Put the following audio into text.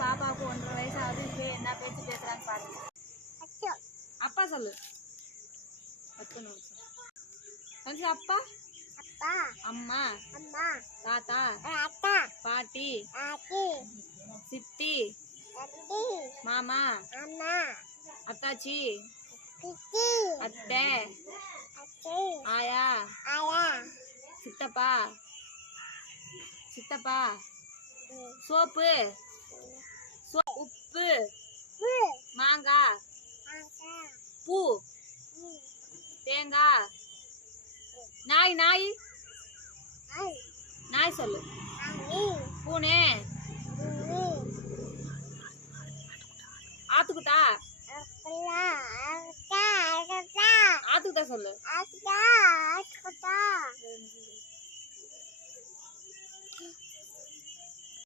பாப்பாவுக்கு 1.5 வயசு ஆகுது. இப்போ என்ன பேச்சு பேசுறான்னு பாருங்க. அப்பா சொல்லு. 10 நிமிஷம். அப்பா, அம்மா, தாத்தா, பாட்டி, சித்தி, மாமா, அத்தாச்சி, அத்தை, ஆயா, சித்தப்பா, சித்தப்பா, சோப்பு, உப்பு, மாங்காய், பூ, தேங்காய், நாய் நாய் நாய் சொல்லு. பூனை,